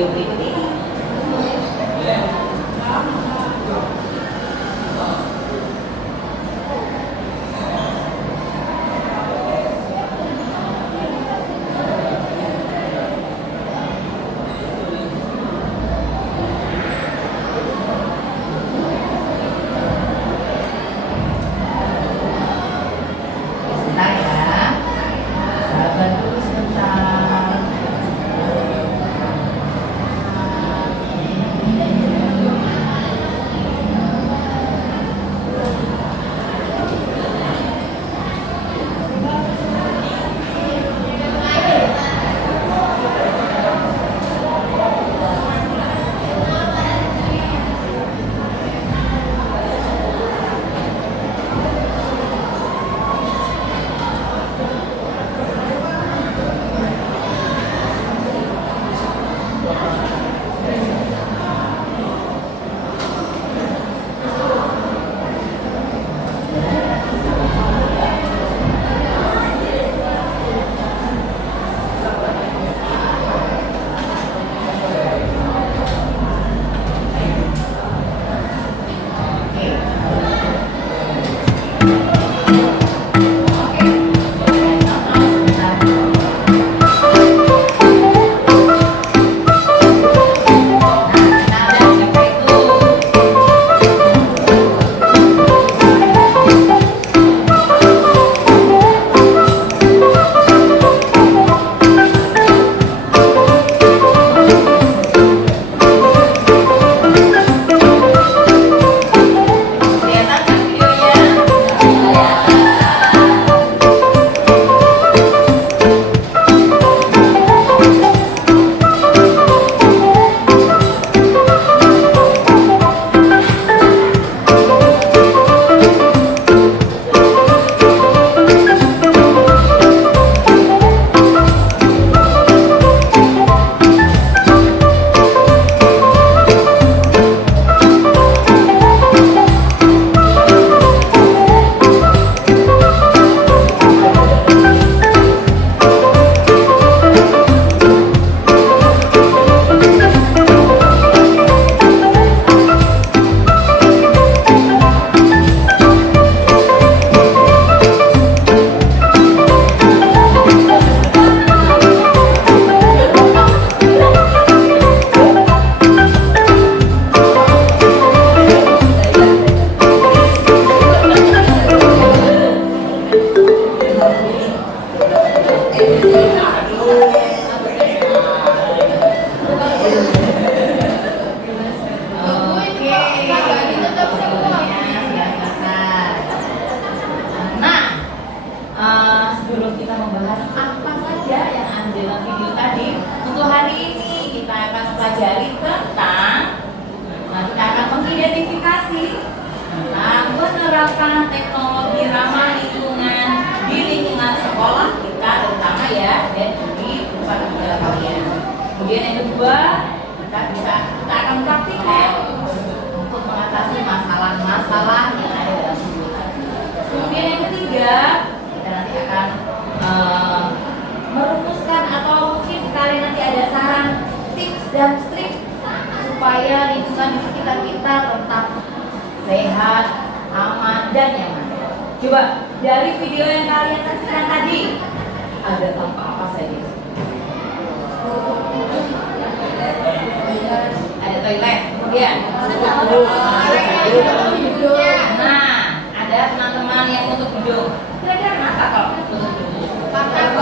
video berikut ini. Sebelum kita membahas apa saja yang ada dalam video tadi, untuk hari ini kita akan pelajari tentang, kita akan mengidentifikasi tentang penerapan teknologi ramah lingkungan di lingkungan sekolah kita, terutama ya, dan di tempat tinggal kalian. Kemudian yang kedua, kita akan praktikkan untuk mengatasi masalah-masalah yang ada dalam video tadi. Kemudian yang ketiga, kita nanti akan merumuskan atau mungkin kalian nanti ada saran, tips dan trik supaya lingkungan di sekitar kita tetap sehat, aman, dan nyaman. Coba dari video yang kalian saksikan tadi, ada apa saja? Ada toilet, kemudian nah, ada teman-teman yang untuk duduk. Kira-kira kenapa kalau untuk duduk? Karena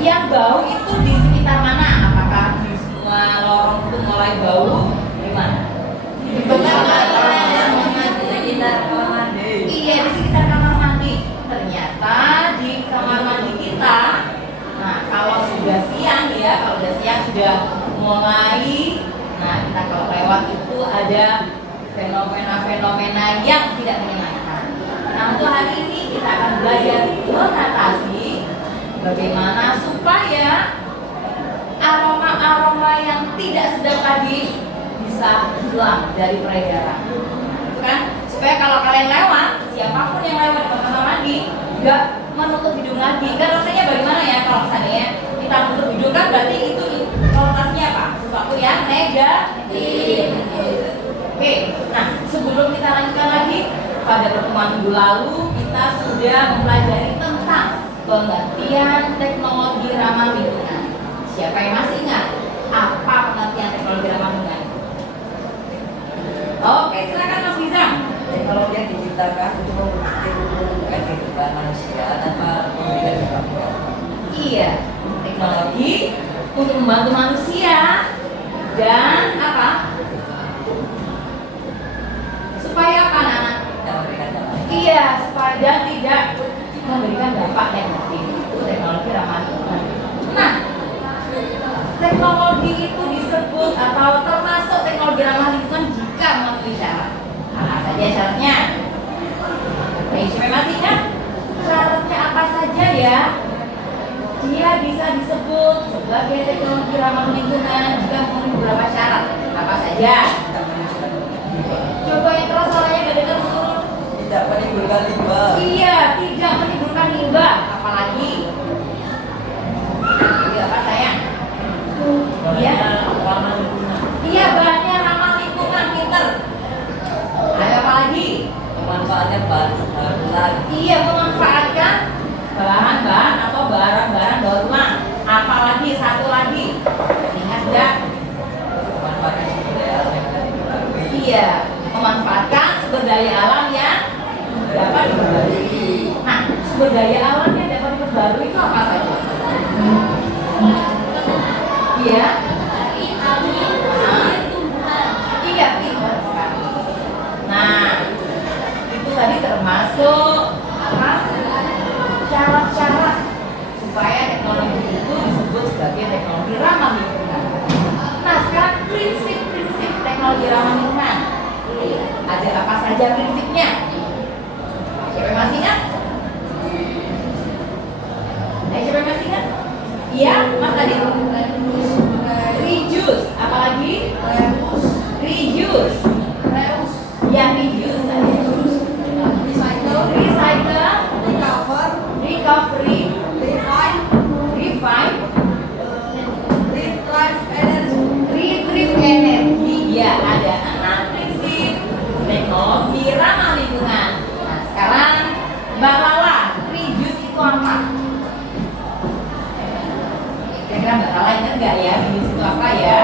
yang bau itu di sekitar mana? Apakah di semua lorong itu mulai bau? Di mana? Di sekitar kamar mandi. Iya, di sekitar kamar mandi. Ternyata di kamar mandi kita, nah kalau sudah siang ya, kalau sudah siang sudah mulai, nah kita kalau lewat itu ada fenomena-fenomena yang tidak menyenangkan. Nah untuk hari ini kita akan belajar mengatasi bagaimana supaya aroma-aroma yang tidak sedap tadi bisa hilang dari peredaran. Itu kan supaya kalau kalian lewat, siapapun yang lewat di kamar mandi nggak menutup hidung lagi. Kan rasanya bagaimana ya kalau misalnya kita menutup hidung, kan berarti itu konotasinya apa? Sesuatu yang negatif. Oke, nah sebelum kita lanjutkan lagi, pada pertemuan minggu lalu kita sudah mempelajari tentang pengertian teknologi ramah lingkungan. Siapa yang masih ingat apa pengertian teknologi ramah lingkungan? Oke, silakan Mas Rizam. Teknologi yang diciptakan untuk memudahkan kehidupan manusia tanpa memberikan dampak. Iya, teknologi untuk membantu manusia dan apa? Supaya apa, anak-anak? Tidak memberikan dampak. Iya, supaya tidak memberikan dampak negatif. Itu teknologi ramah lingkungan. Nah, teknologi itu disebut atau termasuk teknologi ramah lingkungan jika memenuhi syarat. Apa saja syaratnya? Siapa masih ingat? Syaratnya apa saja ya? Dia bisa disebut sebagai teknologi ramah lingkungan jika memenuhi beberapa syarat. Apa saja? Coba yang keras suaranya gak dengar dulu. Tidak menimbulkan limbah. Iya, tidak menimbulkan limbah. Apalagi? Iya, apa sayang? Iya, Ramah lingkungan. iya, bahannya ramah lingkungan, pinter. Ayo apa lagi? Pemanfaatnya bahan Iya, memanfaatkan bahan-bahan atau barang-barang daur ulang. Apalagi satu lagi, ingat nggak? pemanfaatnya sumber daya alam yang dapat diperbarui. Iya, memanfaatkan sumber daya alam yang dapat diperbarui. Nah, sumber daya alam yang dapat diperbarui itu apa saja? Iya. Iya, pinter sekali. Nah, itu tadi termasuk apa? Syarat-syarat supaya teknologi itu disebut sebagai teknologi ramah lingkungan. Nah, sekarang prinsip-prinsip teknologi ramah lingkungan. Ada apa saja prinsipnya? Siapa yang masih ingat? Siapa yang masih ingat? Iya, Mas Adi. Reduce, apalagi? Reduce. Ya, reduce. Recycle. Recovery. Refine. Retrieve energi. Ya, ada 6 prinsip teknologi ramah lingkungan. Nah, sekarang Mbak Lala, reduce itu apa? Kira-kira Mbak Lala ingat nggak ya reduce itu apa ya?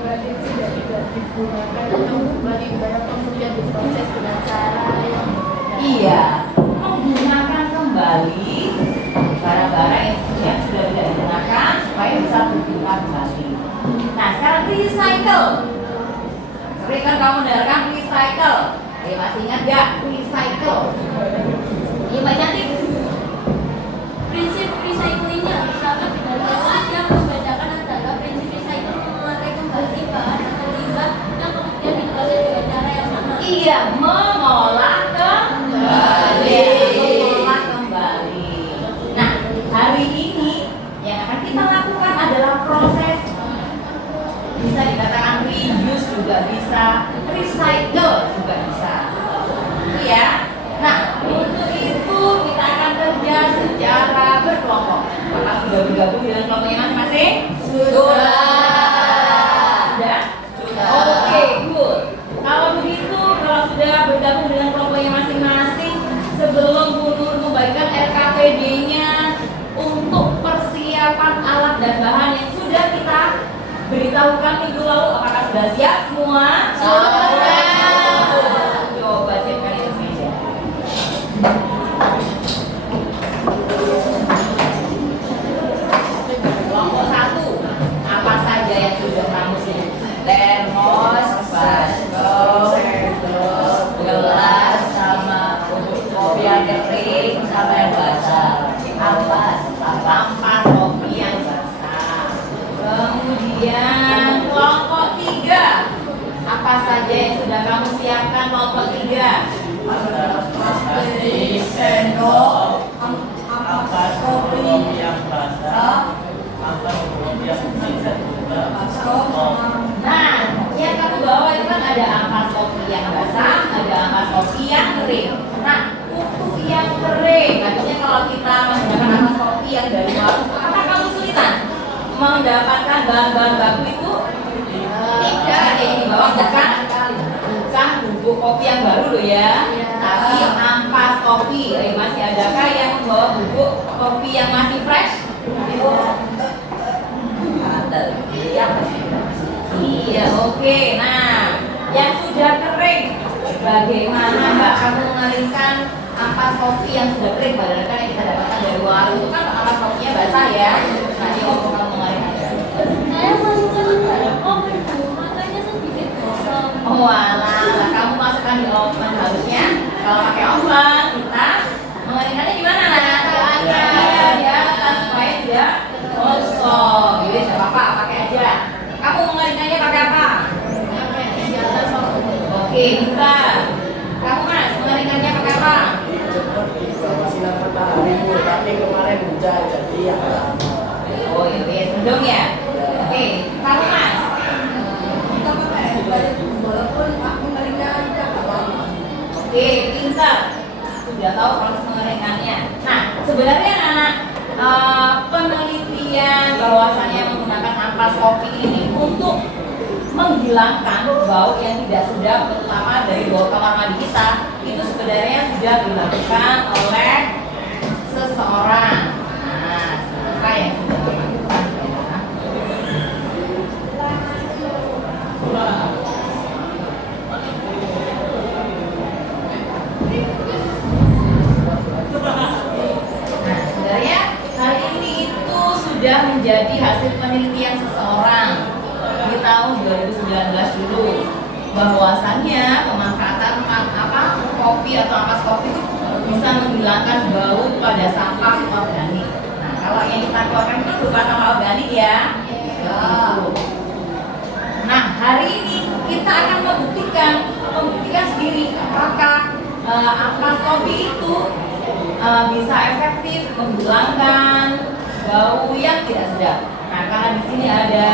Berarti tidak digunakan atau barang kemudian diproses dengan cara yang Iya, menggunakan kembali barang-barang yang sudah tidak digunakan supaya bisa digunakan kembali. Nah, sekarang recycle. Sering kan kamu dengarkan recycle? Masih ingat nggak recycle? Ini Mbak Cantik. prinsip recyclingnya misalkan dengan teori yang membedakan antara prinsip recycle memakai kembali bahan atau limbah yang kemudian diproses dengan cara yang sama. Iya, mengolah kembali. Mengolah kembali. Nah, hari ini yang akan kita lakukan adalah proses, bisa dikatakan reuse juga bisa, recycle juga bisa. Itu ya. Nah, untuk itu kita akan kerja secara berkelompok. Apakah sudah bergabung dengan kelompoknya masing-masing? Sudah? Oke, good. Kalau begitu, kalau sudah bergabung dengan kelompoknya masing-masing, sebelum Bu Nur membagikan RKPD-nya untuk persiapan alat dan bahan yang sudah kita beritahukan minggu lalu, apakah sudah siap semua? Sudah. Coba siapkan itu meja. Kelompok 1, apa saja yang sudah kamu siapkan? Termos, baskom, gelas, sama kopi yang kering, sama yang basah. Ampas, ampas kopi yang basah. Kemudian kelompok 3, apa saja yang sudah kamu siapkan kelompok 3? Sendok, ampas kopi yang basah, ampas kopi yang bisa juga, Nah, yang kamu bawa itu kan ada ampas kopi yang basah, ada ampas kopi yang kering. Nah, untuk yang kering, maksudnya kalau kita bahan-bahan baku itu tidak ada yang dibawa, bukan bubuk kopi yang baru loh ya, tapi ampas kopi. Masih adakah yang membawa bubuk kopi yang masih fresh? Ada. Iya, oke. Nah, yang sudah kering, bagaimana Mbak kamu mengeringkan ampas kopi yang sudah kering? Padahal kan yang kita dapatkan dari warung itu kan ampas kopinya basah ya. Nah, ini waktu kamu mengeringkannya. Saya masukkan ke dalam oven Bu, makanya sedikit gosong. Oh alah, kamu masukkan di oven harusnya. Kalau pakai oven, kita mengeringkannya gimana nak? Di atas supaya tidak gosong. Jadi tidak apa-apa, pakai aja. Kamu mengeringkannya pakai apa? Di atas oven. Oke, kita. Kamu Mas, mengeringkannya pakai apa? Sinar matahari Bu, tapi kemarin hujan jadi ya Oh iya, mendung ya. Oke, kamu Mas. Kita pakai air banyak walaupun aku ngeringnya aja nggak apa-apa. Oke, pintar. Sudah tahu proses mengeringkannya. Nah, sebenarnya anak penelitian bahwasannya menggunakan ampas kopi ini untuk menghilangkan bau yang tidak sedap, terutama dari bau kamar mandi kita, itu sebenarnya sudah dilakukan oleh seseorang. Nah, siapa yang sudah melakukan ya? Nah, sebenarnya hal ini itu sudah menjadi hasil penelitian seseorang di tahun 2019 dulu, bahwasannya pemanfaatan kopi atau ampas kopi itu bisa menghilangkan bau pada sampah organik. Nah, kalau yang kita keluarkan itu berupa sampah organik ya. Nah, hari ini kita akan membuktikan sendiri apakah ampas kopi itu bisa efektif menghilangkan bau yang tidak sedap. Nah, karena di sini ada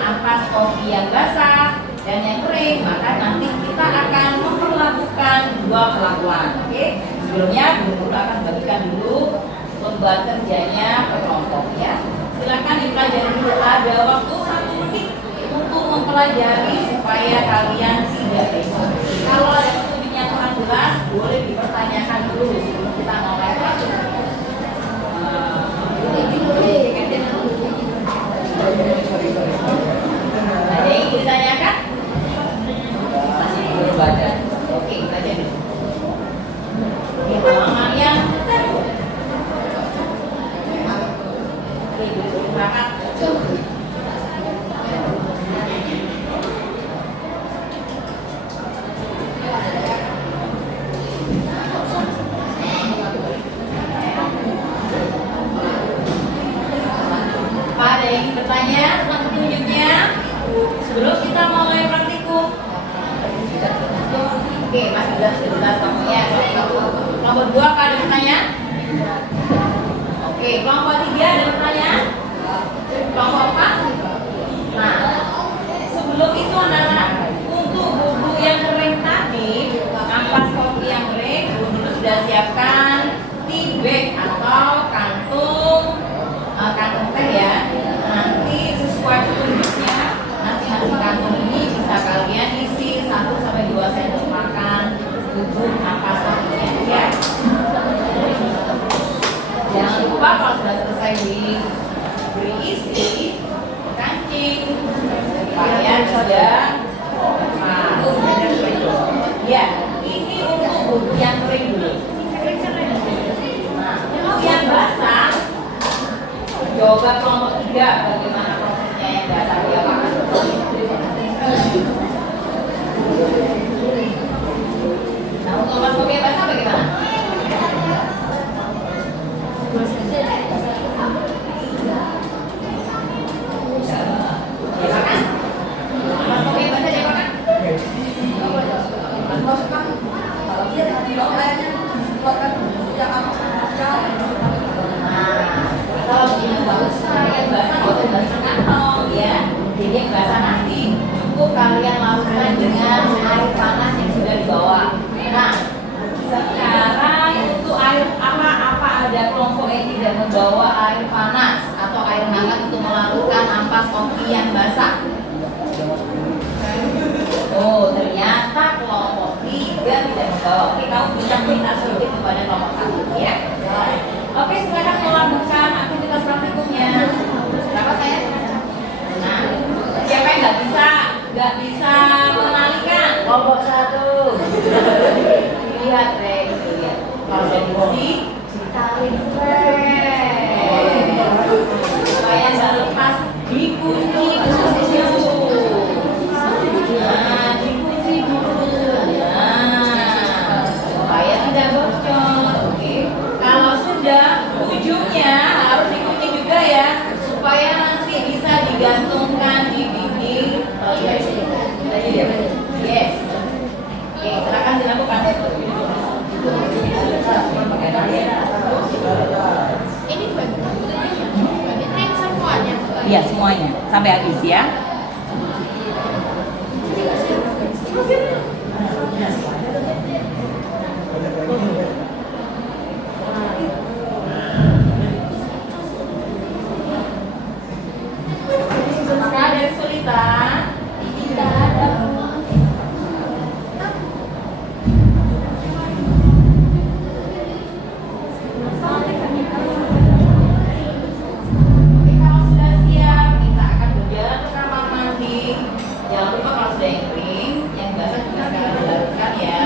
ampas kopi yang basah dan yang kering, maka nanti kita akan memperlakukan dua perlakuan. Oke, sebelumnya Bu Nurul akan bagikan dulu lembar kerjanya per kelompok ya. Silakan dipelajari dulu, ada waktu 1 menit untuk mempelajari supaya kalian tidak risau. Kalau ada petunjuk yang kurang jelas, boleh dipertanyakan dulu sebelum kita mulai pelajaran. Ada yang ingin ditanyakan? Masih belum baca. Oke, baca dulu. Di halaman yang berangkat. Apa ada yang ingin bertanya tentang petunjuknya sebelum kita mulai praktikum? Oke, masih jelas kamunya. Kelompok 2 ada pertanyaan? Oke, kelompok 3 ada pertanyaan? Kelompok 4? Nah, sebelum itu anak-anak, untuk buku yang kering tadi, ampas kopi yang kering, Bu Nurul sudah siapkan tea bag atau kantung teh ya. Nanti sesuai petunjuknya, masing-masing kantung ini bisa kalian isi 1-2 sendok makan bubuk ampas kopinya ya. Jangan lupa kalau sudah selesai diberi isi kancing supaya tidak ya. Ini untuk bubuk yang kering dulu. Nah, untuk yang basah, coba kelompok 3 bagaimana prosesnya yang basah dia makan. Nah, untuk ampas kopi yang basah bagaimana? Kalau ini bagus, yang basah kalau basah kantong ya. Jadi yang basah nanti cukup kalian lakukan dengan air panas yang sudah dibawa. Nah, sekarang untuk air apa ada kelompok yang tidak membawa air panas atau air hangat untuk melakukan ampas kopi yang basah? Oh, ternyata kelompok 3 tidak membawa. Oke, kamu bisa minta sedikit kepada kelompok 1 ya. Oke, sekarang melakukan aktivitas praktikumnya. Berapa saya? Nah, siapa yang nggak bisa mengenalikan? Kelompok 1. Lihat, Rey, lihat. Kalau udah diisi, ditarik, supaya nggak lepas, dikunci dulu. Nah, dikunci dulu. Nah, supaya tidak bocor. Oke. Kalau sudah, ujungnya harus dikunci juga ya, supaya nanti bisa digantungkan di dinding. Yes. Oke, silakan dilakukan. Ini ini semuanya. Iya, semuanya sampai habis ya. Apakah ada yang kesulitan? Tidak ada. Oke, kalau sudah siap, kita akan berjalan ke kamar mandi. Jangan lupa kalau sudah yang kering, yang basah juga sekarang dilakukan ya.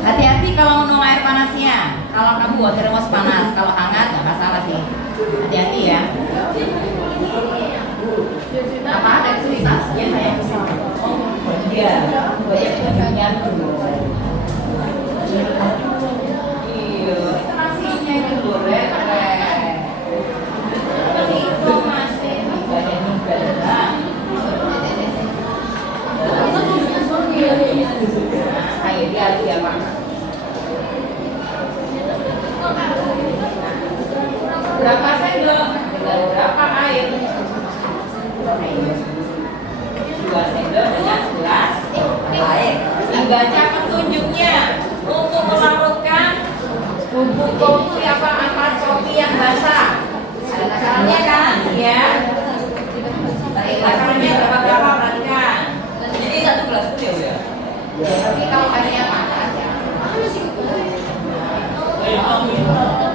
Hati-hati kalau minum air panasnya. Kalau kamu buat termos panas, kalau hangat nggak masalah sih. Hati-hati ya. Apa ada kesulitan? Ya saya kesini. Oh iya, banyak kejutan dulu. Iya, itu nasinya itu goreng keren. Tapi itu masih badan ibadah. Nah, kayak dia harus apa? Berapa sendok? Berapa air? 2 sendok dengan segelas air. Dibaca petunjuknya untuk melarutkan bubuk kopi ampas kopi yang basah. Ada takarannya kan? Ya. Takarannya berapa perhatikan. Jadi 1 gelas pun ya, Bu ya? Tapi kalau airnya panas ya.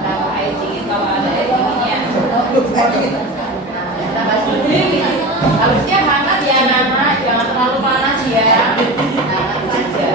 Kalau air dingin, kalau ada air dinginnya. Nah, tambah sedikit. Harusnya hangat ya Nana, jangan terlalu panas ya. Hangat saja.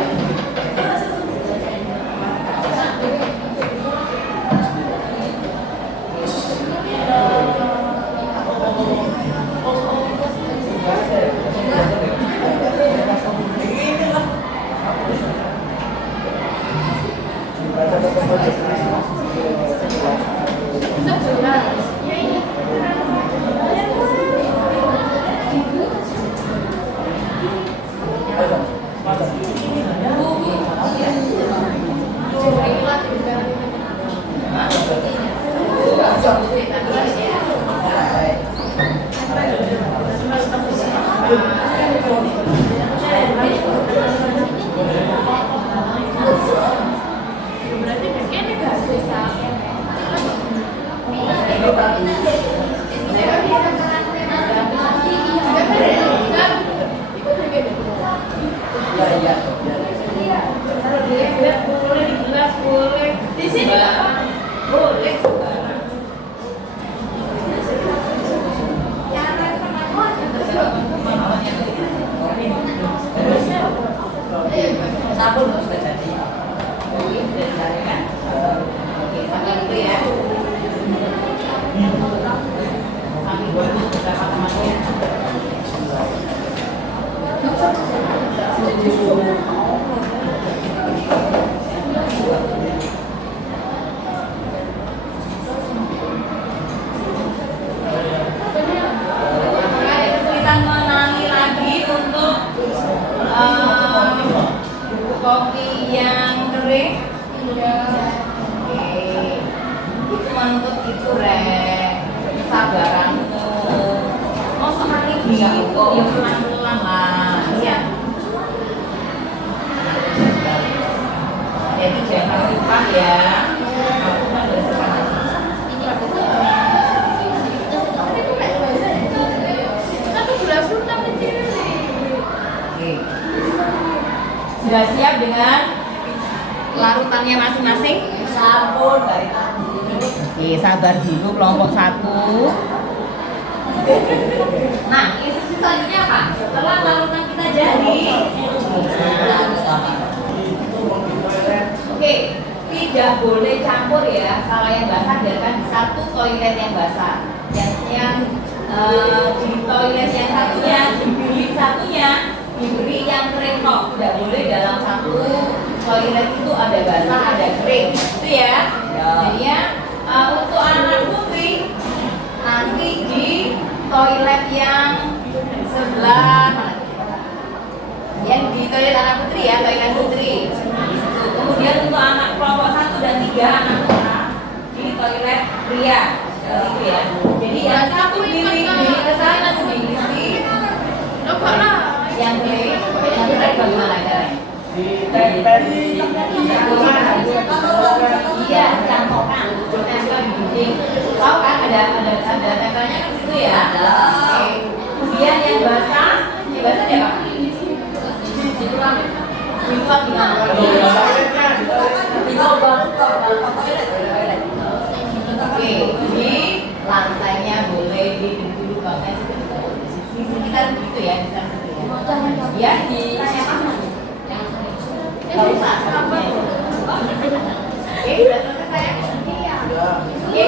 Boleh di gelas, boleh di sini boleh. Sabun sudah jadi. Oke, sampai itu ya. Kami dulu beberapa temannya. Apakah ada kesulitan mengenali lagi untuk kopi yang kering? Itu menuntut itu kesabaranmu. Mau sekali gitu, ya pelan-pelan lah, ya. Jadi jangan lupa ya. Aku kan bersihkan lagi. Oke. Sudah siap dengan larutannya masing-masing? Sabun dari tadi. Oke, sabar dulu kelompok 1. Nah, instruksi selanjutnya apa? Setelah larutan kita jadi, oke, tidak boleh campur ya. Kalau yang basah biarkan di satu toilet yang basah. Yang di toilet yang satunya, di bilik satunya diberi yang kering kok. Tidak boleh dalam satu toilet itu ada basah, ada kering. Itu ya. Jadi ya, untuk anak putri nanti di toilet yang sebelah, yang di toilet anak putri ya, toilet putri. Kemudian untuk anak kelompok 1 dan 3 anak putra di toilet pria. Gitu ya. Jadi yang satu bilik ke sana, satu bilik yang kering bagaimana caranya? Iya, cangkokan, tempel di dinding. Tahu kan ada tempelnya kan situ ya? Oke. Kemudian yang basah dia apa? Dibuat di mana? Oke, di lantainya boleh di lubangnya di sekitar begitu ya, di sana situ ya. Ya di nggak usah. Oke, sudah selesai saya? Oke.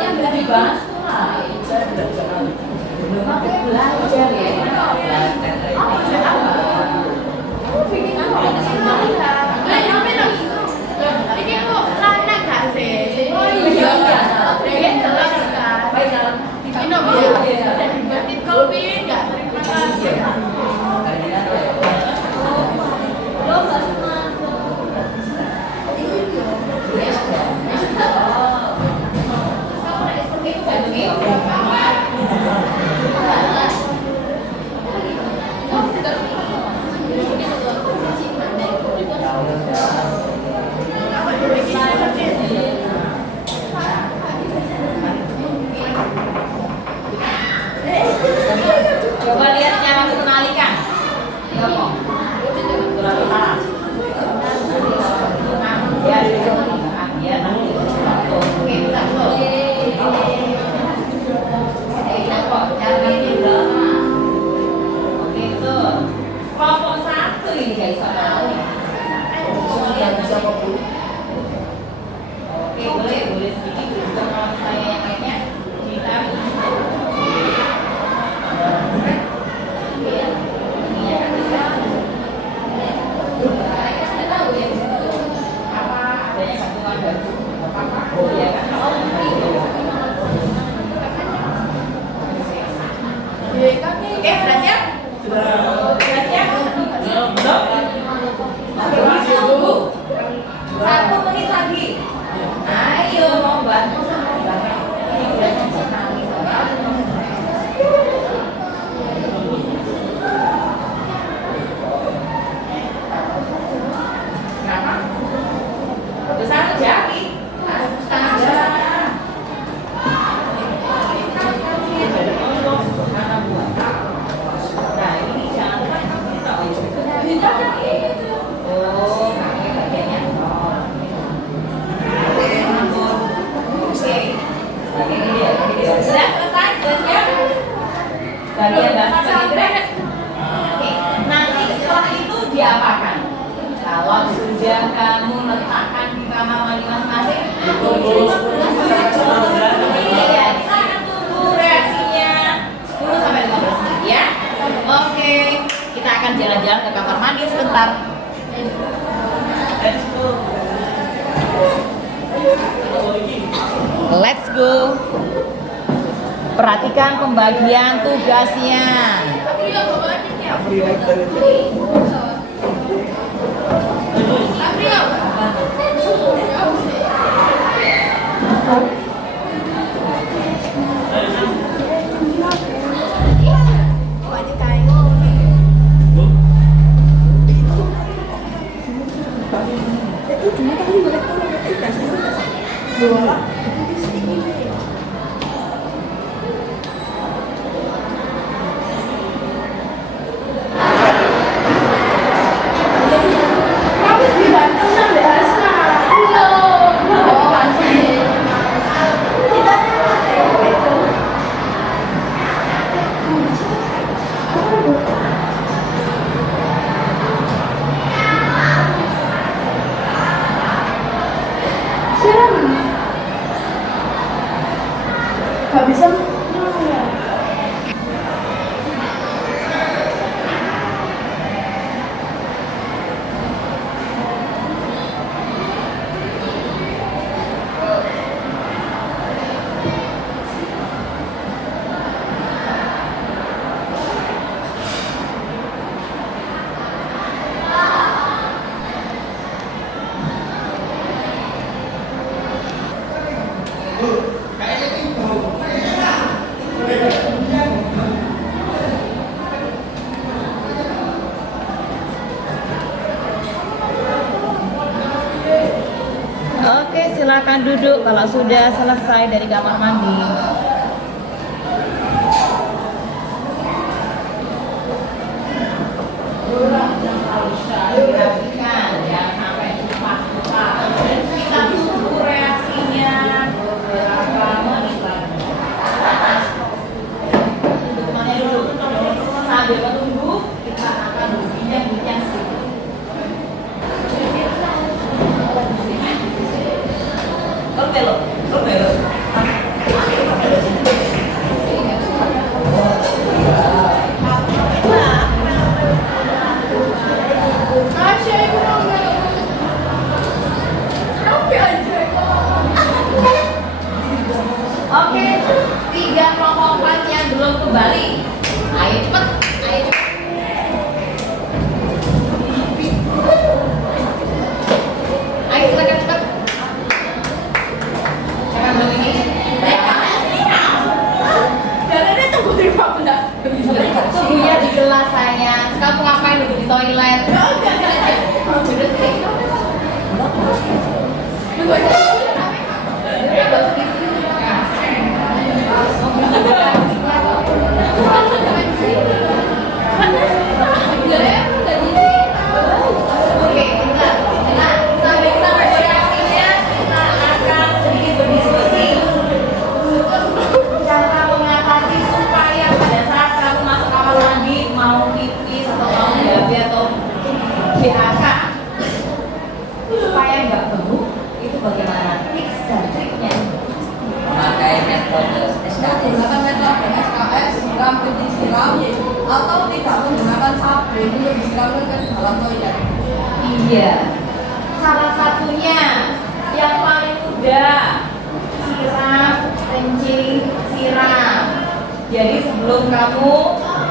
Yang nggak dibahas tuh lah. Belum aku belajar ya. Coba lihat cara mengenalikan. Ya kok. Kelompok 1 ini guys. Oke, boleh sedikit juga kalau saya yang lainnya ditaruh. Oke, sudah siap? Sudah siap? Belum? Oke, masih tunggu 1 menit lagi. Ayo, mau bantu sama Bapak. Ini udah sekali kenapa? Besar jari. Astaga. Nah, ini jangan lupa oh, ini bagiannya. Oke. Ini dia. Sudah selesai, sudah siap? Bagian basah, bagian kering. Oke. Nanti setelah itu diapakan? Kalau sudah kamu letakkan di kamar mandi masing-masing, iya, kita akan tunggu reaksinya 10 sampai 15 menit ya. Oke, kita akan jalan-jalan ke kamar mandi sebentar. Let's go. Perhatikan pembagian tugasnya. Gak bisa. Oke, silakan duduk kalau sudah selesai dari kamar mandi. Dirapikan, jangan sampai lupa-lupa. Kita tunggu reaksinya beberapa menit lagi. Duduk mana dulu? Sambil menunggu, kita akan berbincang-bincang sedikit. Belok. Oke, 3 kelompok yang belum kembali. Ayo cepat, ayo. Ayo silakan cepat. Siapa belum ini? Tunggunya di kelas sayang. Kamu ngapain duduk di toilet? Duduk sini. Oke, bentar. Nah, sambil kita bereaksinya, kita akan sedikit berdiskusi. Cara mengatasi supaya pada saat kamu masuk kamar mandi mau pipis atau mau BAB atau BAK supaya nggak bau, itu bagaimana tips dan triknya? Memakai metode SKS. Menggunakan metode SKS, siram, kencing siram, atau tidak menggunakan sabun untuk disiramkan ke dalam toilet. Iya, salah satunya yang paling mudah siram, kencing, siram. Jadi sebelum kamu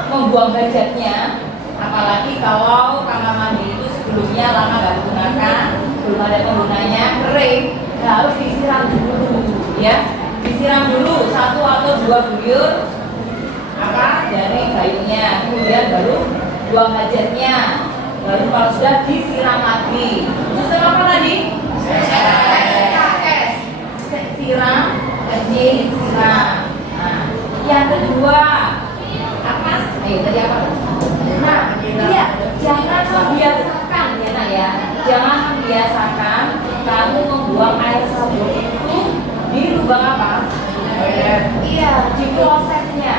membuang hajatnya, apalagi kalau kamar mandi itu sebelumnya lama nggak digunakan, belum ada penggunanya, kering, harus disiram dulu, ya. Disiram dulu 1 atau 2 buyur dari gayungnya, kemudian baru buang hajatnya, baru kalau sudah disiram lagi. Sistem apa tadi? SKS. Siram, kencing, siram. Nah, yang kedua apa? Ayo tadi apa? Nah, iya, jangan membiasakan ya nak ya, jangan membiasakan kamu membuang air sabun itu di lubang apa? Iya, di klosetnya,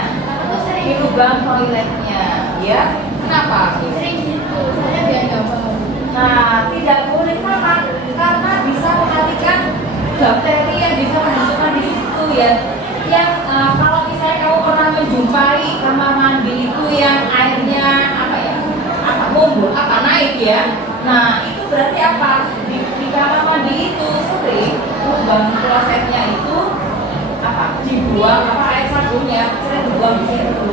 di lubang toiletnya, ya. Kenapa? Sering gitu, saya biar nggak bau. Nah, tidak boleh kenapa? Karena bisa mematikan bakteri yang bisa membusukkan di situ ya. Yang kalau misalnya kamu pernah menjumpai kamar mandi itu yang airnya apa ya? Apa mumbul, apa naik ya? Nah, itu berarti apa? Di kamar mandi itu sering lubang klosetnya itu apa? Dibuang apa air sabunnya sering dibuang di situ.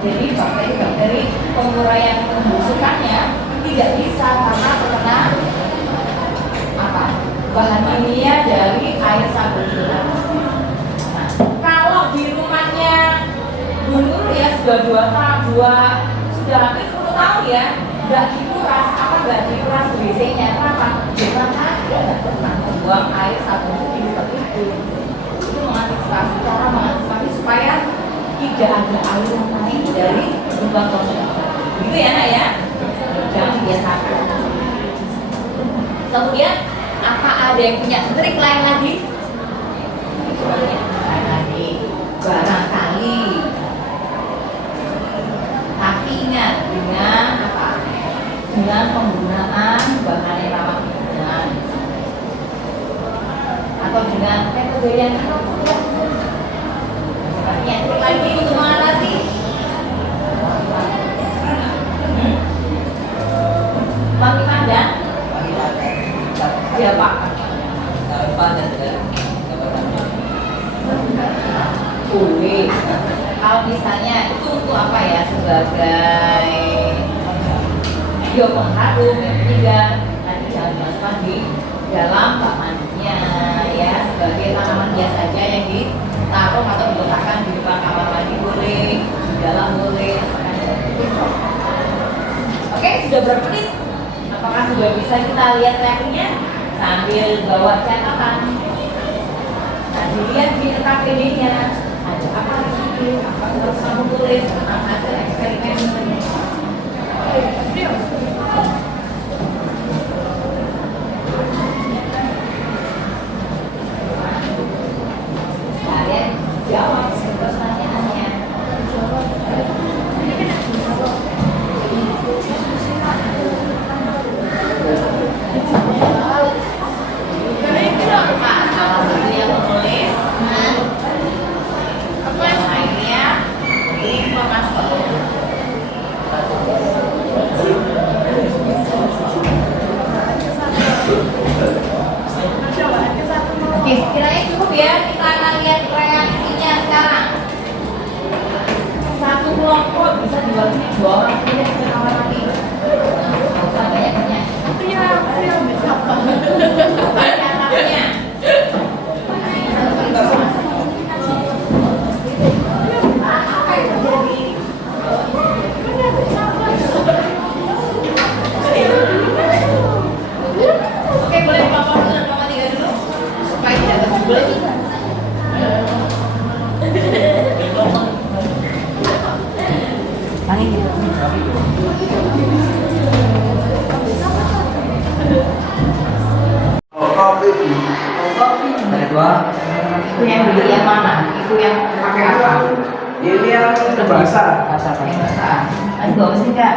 Jadi bakteri-bakteri penguraian pembusukannya Tidak bisa karena terkena apa? Bahan kimia dari air sabun gelas. Nah, kalau di rumahnya Bu Nur ya sudah hampir 10 tahun ya, nggak dikuras WC-nya. Kenapa? Karena dia nggak pernah membuang air sabun itu di tempat itu. Itu mengantisipasi, cara mengantisipasi supaya tidak ada air yang naik dari lubang tersebut. Gitu ya nak ya? Jangan dibiasakan. Kemudian apa ada yang punya trik lain lagi? Barangkali. Tapi ingat dengan apa? Dengan penggunaan bahan yang ramah lingkungan atau dengan metode yang sepertinya trik lagi untuk mengatasi. Wangi pandang? Wangi pakai. Ya Pak. Kalau padat ya. Boleh. Kalau misalnya itu untuk apa ya, sebagai pengharum yang ketiga, nanti jangan dimasukkan di dalam bak mandinya ya, sebagai tanaman hias saja yang ditaruh atau diletakkan di depan kamar mandi boleh, di dalam boleh. Oke, sudah berapa menit? Apakah sudah bisa kita lihat reaksinya sambil bawa catatan? Nah, dilihat di KPD-nya ada apa di sini, apa yang harus kamu tulis tentang hasil eksperimen. Kalian jawab pertanyaannya. Salah satu yang menulis, yang lainnya informasi. Oke, sekiranya cukup ya, kita akan lihat reaksinya sekarang. Satu kelompok bisa dibagi 2 orang saja ke kamar mandi. Nggak usah banyak-banyak. Banyak-banyaknya. Apa yang terjadi? Oke, boleh Bapak dulu dan Bapak 3 dulu supaya tidak terjebak. Itu yang beli yang mana? Itu yang pakai apa? Ini yang basah. Yang basah. Masih bagus sih enggak?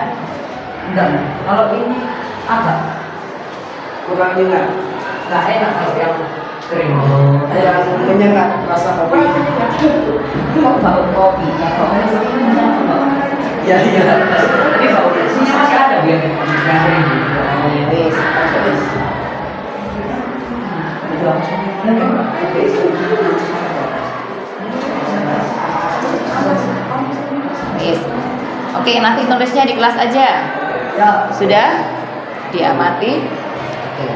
Enggak. Kalau ini agak Kurang enak. nggak enak kalau yang kering. Yang menyengat rasa kopi. Kok bau kopi? Ya kok bau. Ya iya. Tapi bau isinya masih ada biar yang kering. Oh ya wes, terus. Yes. Oke, nanti tulisnya di kelas aja. Ya. Sudah? Diamati. Oke.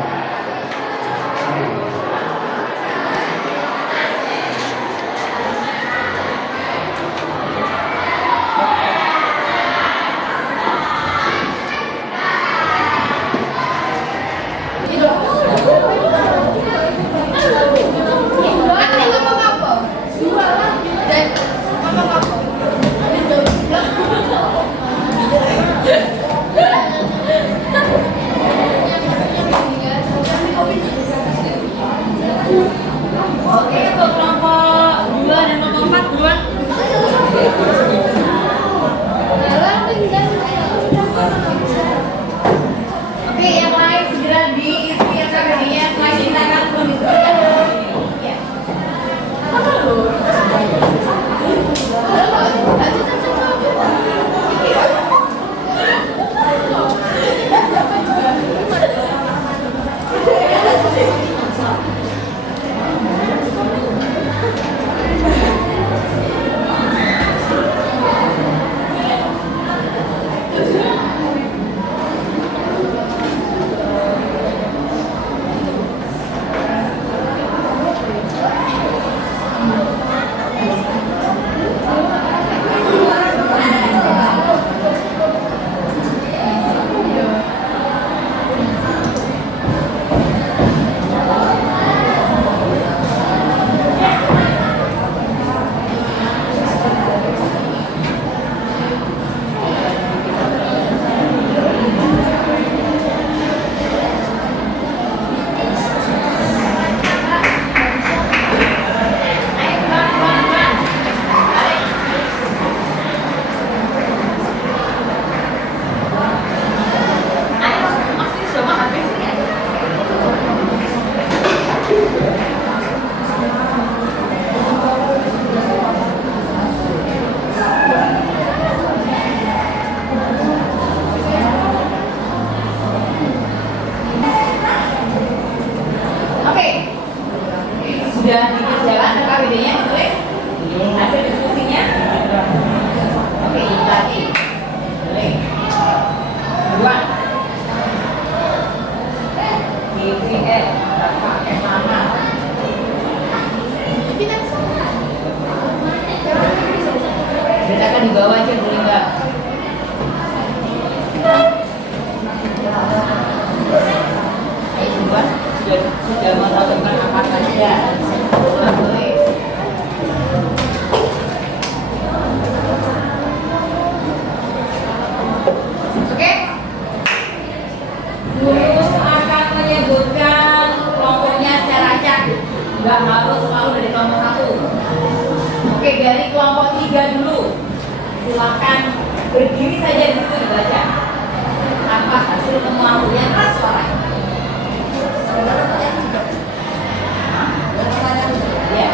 Oke? Guru akan menyebutkan kelompoknya secara acak. Nggak harus selalu dari kelompok 1. Oke, dari kelompok 3 dulu. Silakan berdiri saja di situ dibaca. Apa hasil temuan yang keras suaranya? Ya.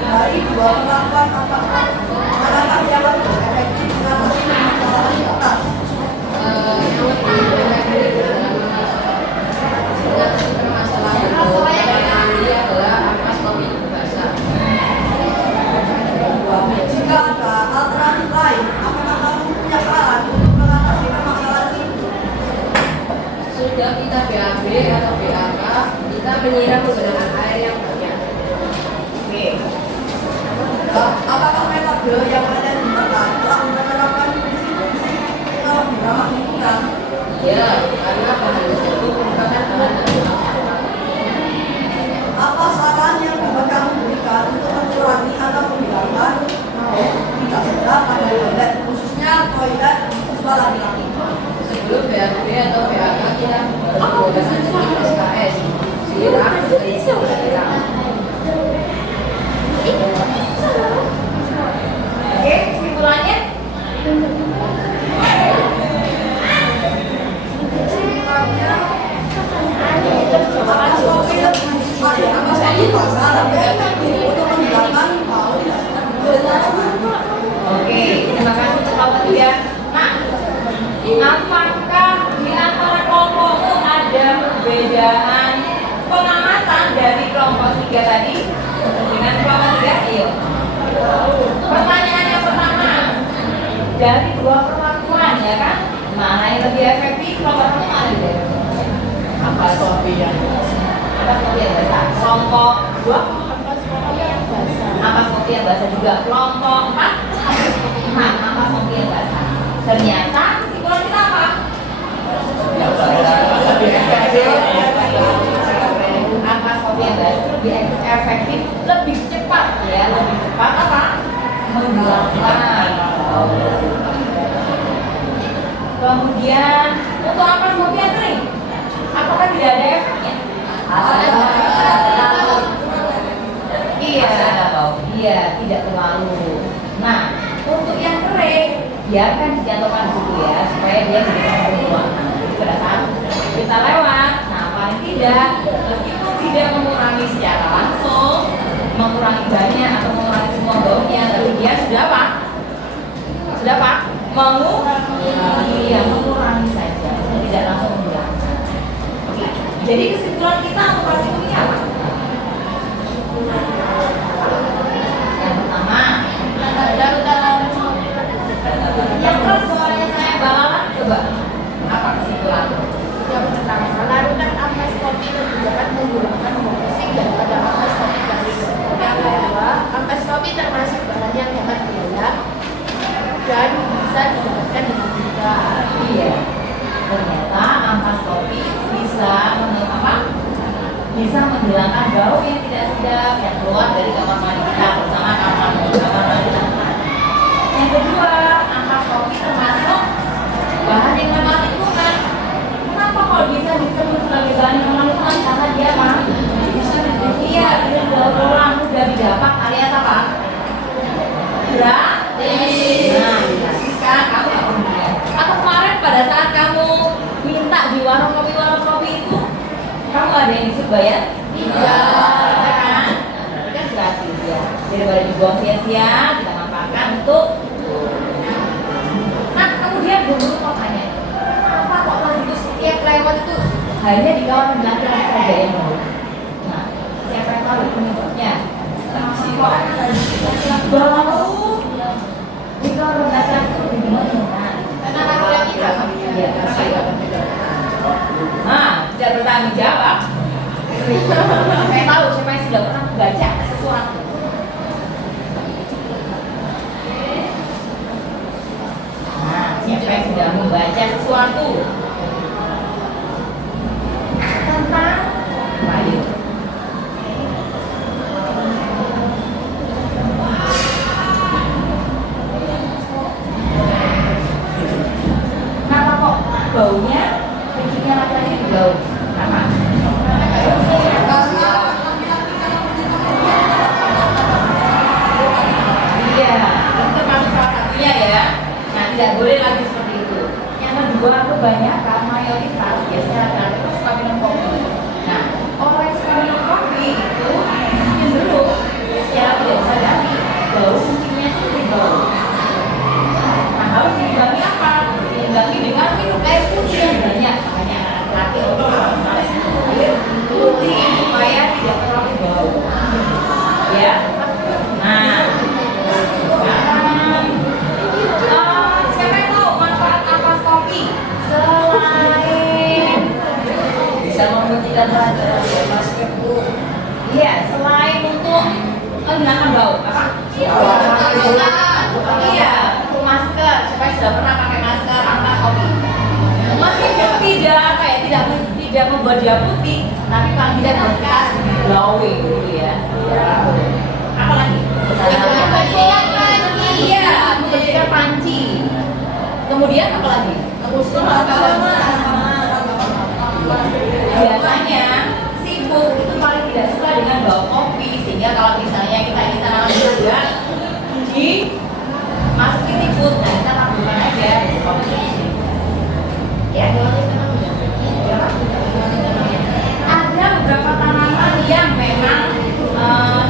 Dari dua perlakuan apakah manakah yang lebih efektif mengatasi permasalahan di atas? Yang lebih efektif dalam mengatasi permasalahan ini adalah ampas kopi bahasa. Jika ada alternatif lain, apakah kamu punya saran untuk mengatasi permasalahan tersebut? Sudah kita BAB atau BAK, kita menyiram menggunakan air yang banyak. Oke. Apakah metode yang Anda gunakan telah menerapkan prinsip-prinsip teknologi ramah lingkungan? Ya, karena bahan tersebut merupakan bahan nasional. Apa saran yang dapat kamu berikan untuk mengurangi atau menghilangkan tidak sedap pada toilet, khususnya toilet siswa laki-laki? Sebelum BAB atau BAK, kita harus menggunakan SKS, siram, dan siram. Oke, kesimpulannya? Oke, terima kasih untuk kelompok 3. Nah, apakah di antara kelompokmu ada perbedaan pengamatan dari kelompok 3 tadi dengan kelompok 3? Ayo. Pertanyaan yang pertama, dari dua perlakuan ya kan, mana yang lebih efektif? Kelompok 1 mana yang lebih efektif? Apa kopi yang Ampas kopi yang basah. Kelompok 2 ampas kopi yang basah juga. Kelompok 4 ampas kopi yang basah. Ternyata kesimpulan kita apa? lebih efektif? Ampas kopi yang basah lebih efektif, lebih cepat ya, lebih cepat apa? Menghilangkan. Kemudian untuk ampas kopi yang kering, apakah tidak ada efeknya? Iya, iya, tidak terlalu. Nah, untuk yang kering, biarkan dijatuhkan di situ ya, supaya dia tidak membuang. Pada saat kita lewat, nah paling tidak, meskipun tidak mengurangi secara langsung, mengurangi banyak atau mengurangi semua baunya, tapi dia sudah apa? Sudah apa? Mengurangi saja, tidak langsung menghilangkan. Oke, jadi kesimpulan kita operasi ini apa? Yang pertama, yang keras suaranya saya balalan, coba apa kesimpulan? Yang pertama, larutan ampas kopi lebih dapat menghilangkan bau pusing daripada ampas kopi garis. Yang kedua, ampas kopi termasuk bahan yang hemat biaya dan bisa didapatkan dengan mudah. Iya, ternyata ampas kopi bisa bisa menghilangkan bau yang tidak sedap yang keluar dari kamar mandi kita, terutama kamar mandi. Yang kedua, ampas kopi termasuk bahan yang ramah lingkungan. Kenapa kalau bisa disebut sebagai bahan yang ramah lingkungan? Karena dia apa? Iya, tidak berulang mudah didapat alias apa? Gratis. Nah, gratis kan kamu nggak punya. Atau kemarin pada saat kamu minta di warung kopi itu, kamu ada yang disuruh bayar? Tidak. Kan? Kan gratis ya. Daripada dibuang sia-sia, kita manfaatkan untuk. Nah, kemudian guru kok tanya, kenapa kok tadi itu setiap lewat itu hanya di kawasan belakang saja yang mau? Nah, siapa yang tahu penyebabnya? Bau di kawasan belakang itu gimana? Karena aku tidak. Iya, nah, tidak bertanggung jawab. Saya tahu siapa yang sudah pernah baca sesuatu. Nah, siapa yang sudah membaca sesuatu tentang bayu? baunya bikinnya laki-laki bau? Apa? Iya, itu termasuk salah satunya ya. Nah, tidak boleh lagi seperti itu. Yang kedua, kebanyakan mayoritas biasanya laki-laki itu suka minum kopi. Nah, orang yang suka minum kopi itu cenderung secara tidak sadari bau kucingnya itu lebih bau. Nah, harus diimbangi apa? Diimbangi dengan minum air putih yang banyak. Makanya laki-laki harus minum air putih supaya tidak terlalu bau. Ya. Nah, siapa yang tahu manfaat ampas kopi selain Bisa memutihkan wajah, ya masker Bu. iya selain untuk menghilangkan bau apa? Iya, untuk masker. Supaya sudah pernah pakai masker ampas kopi. Meskipun tidak apa ya, tidak membuat dia putih, tapi paling tidak membuat glowing gitu ya. Apa lagi? Iya, membersihkan panci. Kemudian apa lagi? Biasanya siput itu paling tidak suka dengan bau kopi, sehingga kalau misalnya kita juga dimasukin siput, nah kita tambahkan aja kopi. Ya, ada beberapa tanaman yang memang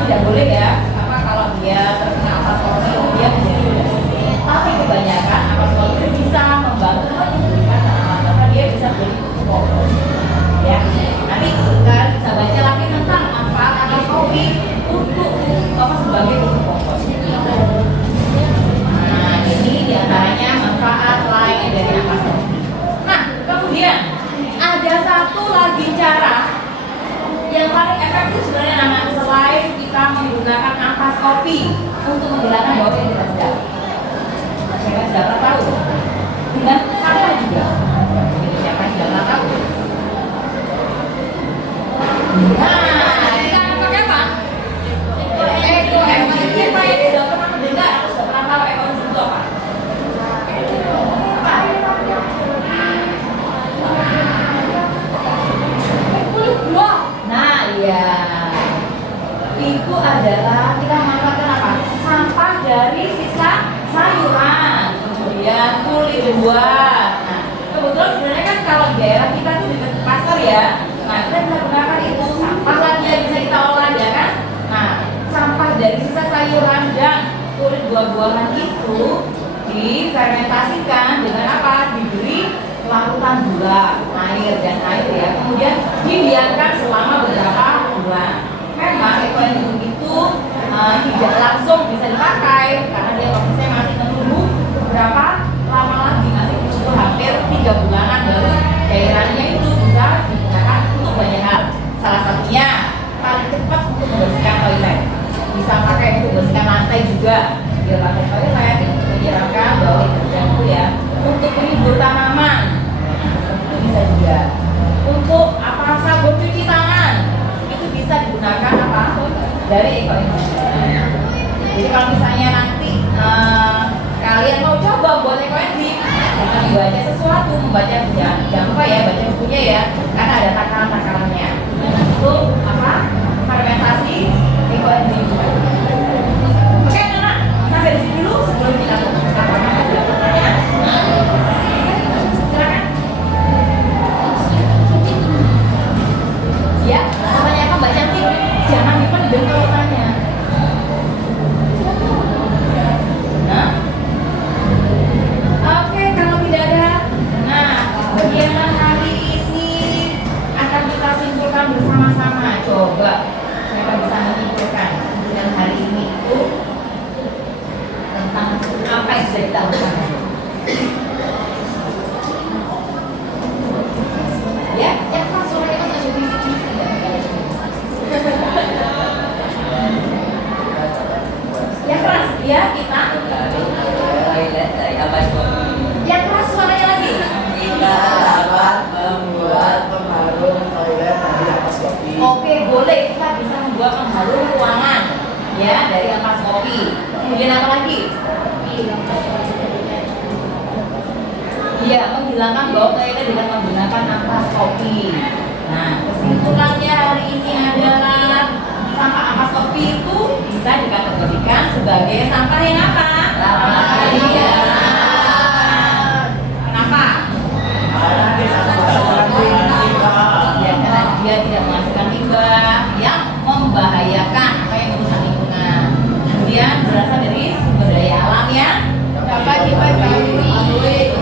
tidak boleh ya, apa kalau dia terkena ampas kopi dia bisa. Tapi kebanyakan ampas kopi bisa membantu menyembuhkan tanaman, karena dia bisa beri pupuk kompos. Ya, nanti kan bisa baca lagi tentang manfaat ampas kopi untuk apa sebagai pupuk kompos. Nah, ini diantaranya manfaat lain dari ampas kopi. Nah, kemudian ada satu lagi cara yang paling efektif sebenarnya namanya selain kita menggunakan ampas kopi untuk menghilangkan bau yang tidak sedap. Siapa sudah pernah tahu? Dengan cara juga. Siapa sudah pernah tahu? Nah, kita akan pakai apa? Ekoenzim. Siapa yang sudah pernah mendengar atau sudah pernah tahu ekoenzim itu apa? Kulit buah. Nah, iya. Itu adalah kita manfaatkan apa? Sampah dari sisa sayuran, kemudian kulit buah. Nah, kebetulan sebenarnya kan kalau di daerah kita tuh dekat pasar ya. Nah, kita bisa gunakan itu sampah lagi yang bisa kita olah ya kan. Nah, sampah dari sisa sayuran dan kulit buah-buahan itu difermentasikan dengan apa? Diberi larutan gula, air dan air ya. Kemudian dibiarkan selama beberapa bulan. Memang ekoenzim itu tidak langsung bisa dipakai karena dia prosesnya masih menunggu beberapa lama lagi, masih butuh hampir 3 bulanan baru cairannya itu bisa digunakan untuk banyak hal. Salah satunya paling cepat untuk membersihkan toilet, bisa pakai untuk membersihkan lantai juga, biar lantai toilet untuk menghilangkan bau terganggu ya. Untuk menghibur tanaman itu bisa juga. Untuk apa sabun cuci tangan itu bisa digunakan apa dari ekoenzim. Jadi kalau misalnya nanti kalian mau coba buat ekoenzim, jangan dibaca sesuatu, jangan lupa ya baca bukunya ya, karena ada takaran-takarannya untuk apa fermentasi ekoenzim. Oke anak, sampai di sini dulu sebelum kita tutup. Apakah ada pertanyaan? Silakan. Ya, namanya apa Mbak Cantik? Jangan dipendam kalau tanya. Nah, oke kalau tidak ada, nah kegiatan hari ini akan kita simpulkan bersama-sama. Coba siapa bisa menyimpulkan kegiatan hari ini itu tentang apa yang bisa kita lakukan? Ya, yang pas suara itu sudah visi-visi ya. Yang keras ya kita. Dari ampas kopi. Yang keras suaranya lagi. Kita dapat membuat pengharum toilet dari ampas kopi. Oke, boleh kita bisa membuat pengharum ruangan ya dari ampas kopi. Kemudian apa lagi? Ya, menghilangkan bau toilet dengan menggunakan ampas kopi. Nah, kesimpulannya hari ini adalah sampah ampas kopi itu bisa dikategorikan sebagai sampah yang apa? Ramah lingkungan. Kenapa? Ya, karena dia tidak menghasilkan limbah yang membahayakan apa yang merusak lingkungan. Kemudian berasal dari sumber daya alam yang Dapat diperbarui.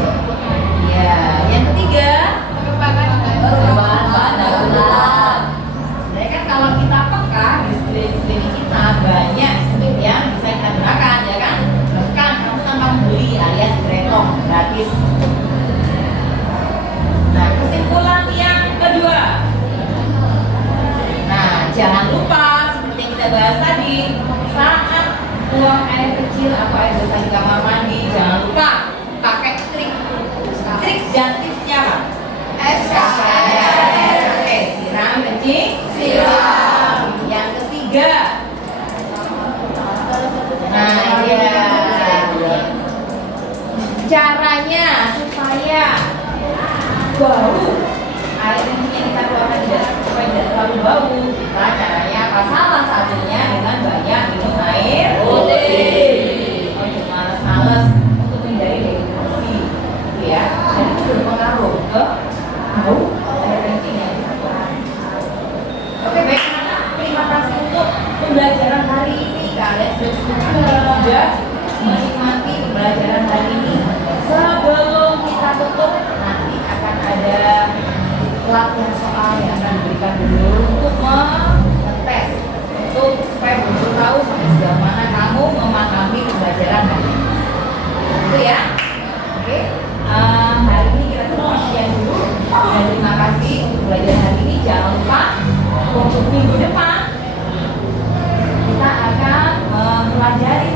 ya. Yang ketiga, Perubahan pada ulang. sebenarnya kan kalau kita peka di sekeliling kita banyak yang bisa kita gunakan, ya kan? Bahkan kamu tanpa membeli alias gretong gratis. Nah, kesimpulan yang kedua. Nah, jangan lupa seperti yang kita bahas tadi, saat buang air kecil atau air besar di kamar mandi, jangan lupa pakai trik dan tipsnya apa? SKS. Oke, siram kencing. Siram. Yang ketiga, nah ya, caranya supaya bau air kencing yang kita keluarkan supaya tidak terlalu bau, kita caranya apa? Salah satunya dengan banyak minum air putih. Untuk males-males, untuk menghindari dehidrasi, gitu ya. Dan itu berpengaruh ke bau air kencing yang kita keluarkan. Oke, baik, anak-anak, terima kasih untuk pembelajaran hari ini. Kalian sudah menikmati pembelajaran hari ini. Sebelum kita tutup, nanti akan ada latihan soal yang akan diberikan dulu untuk mengetes, untuk supaya betul tahu sampai sejauh mana kamu memahami pembelajaran hari ini. Itu ya. Oke. Hari ini kita cuma sekian dulu. Dan terima kasih untuk pembelajaran hari ini. Jangan lupa untuk minggu depan kita akan mempelajari